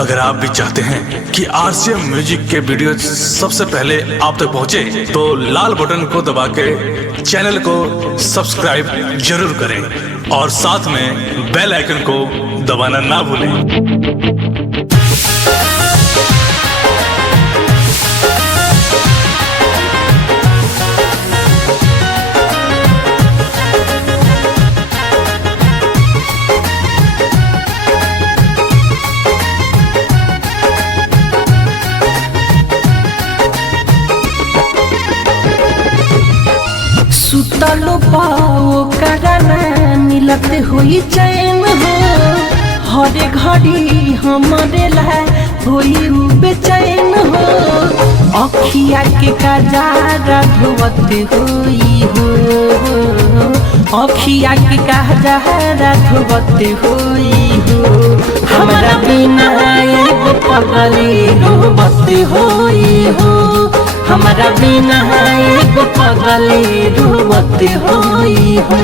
अगर आप भी चाहते हैं कि आरसीएम म्यूजिक के वीडियो सबसे पहले आप तक पहुंचे, तो लाल बटन को दबा के चैनल को सब्सक्राइब जरूर करें और साथ में बेल आइकन को दबाना ना भूलें। सुतलो पाओ करना मिलत हुई चैन हो, हरे घड़ी हमारे लाए हुई बेचैन हो। अखिया के कजारा धोवत हुई हो, अखिया के कजारा धोवत हुई हो। हमारा बिना एगो पगली रोवत हुई हो, हमारा बिना एगो पगली रोवत होई हो।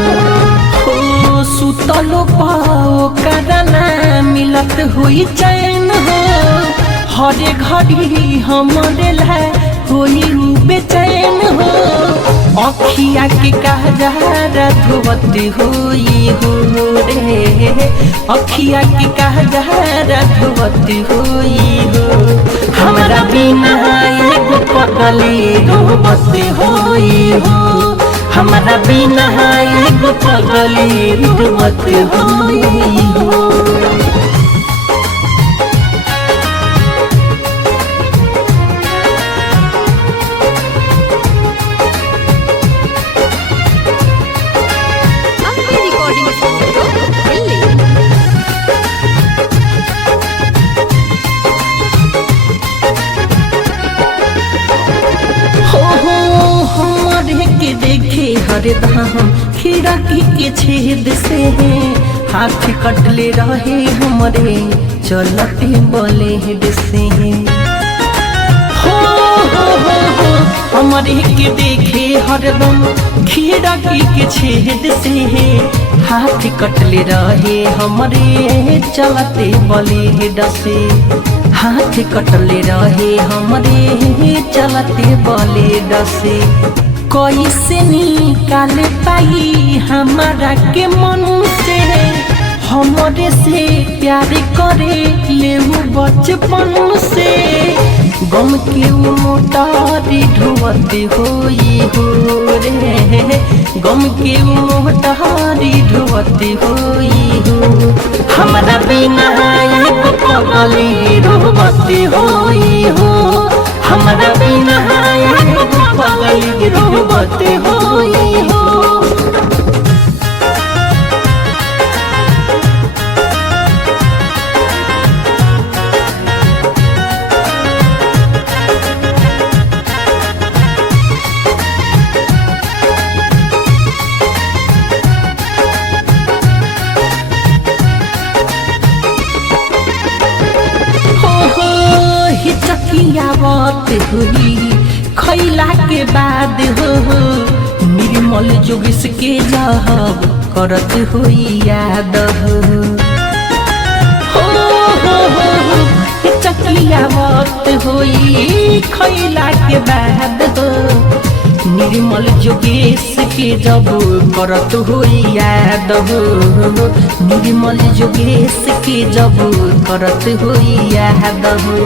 सुतलो पाओ करना मिलत हुई चैन हो, हरे घड़ी हमारे लाए हुई बेचैन हो। अखिया के कजारा धोवत हुई हो रे, अखिया के कजारा धोवत हुई हो। हमारा बिना एगो पगली रोवत होई हो, हमारा बिना एगो पगली रोवत होई हो। के देखे हरदम खिड़की के छेद से हाथ कटले रहे हमरे चलते ब्लेड से। हमारे के देखे हरदम खिड़की के छेद से हाथ कटले रहे हमरे चलते ब्लेड से। हाथ कटले रहे हमरे चलते ब्लेड से। कैसे निकाल पाई हमारा के मन से, हमारे से प्यार करे ले बचपन से। गम के मोटारी ढोवत होई हो रे, गम के मोटारी ढोवत होई हो। हमारा बिना एगो पगली रोवत होई हो, हमारा बिना एगो पगली रोवत होई हो। हिचकियावत हुई खैला के बाद हो, निर्मल जोगिस के जहब करत हुई याद हो। हिचकियावत हुई खैला के बाद हो, निर्मल जोगेश के जब करत हुई याद हो। निर्मल जोगेश के जब करत हुई याद हो।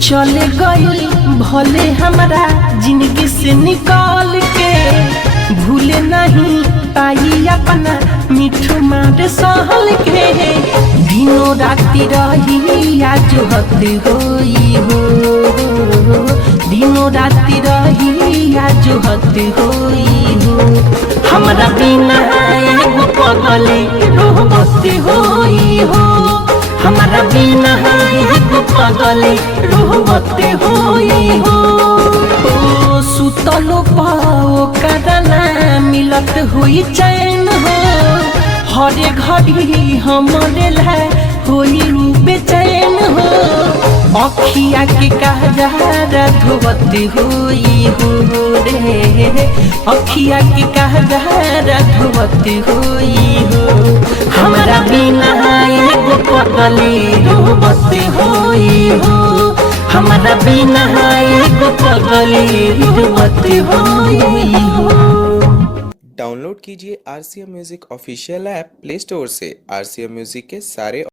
चले गई भले हमारा जिंदगी से निकाल के, भूले नहीं पाई अपना मिठू मार सहल के। दिनों राती रही आज हद होई हो, दिनों राती रही आज हद होई हो। हमारा बिना एगो पगली रोवत होई हो, हमारा बिना एगो पगली रोवत होई हो। सुतलो पाओ करना मिलत हुई चैन हो, हरे घड़ी हमारे लाए हुई बेचैन हो। अखिया के कजारा धोवत हुई हो रे, अखिया के कजारा धोवत हुई हो। हमारा बिना एगो पगली रोवत होई बिना एगो पगली रुवत होई हो। डाउनलोड कीजिए RCM music official app play store से। RCM म्यूजिक के सारे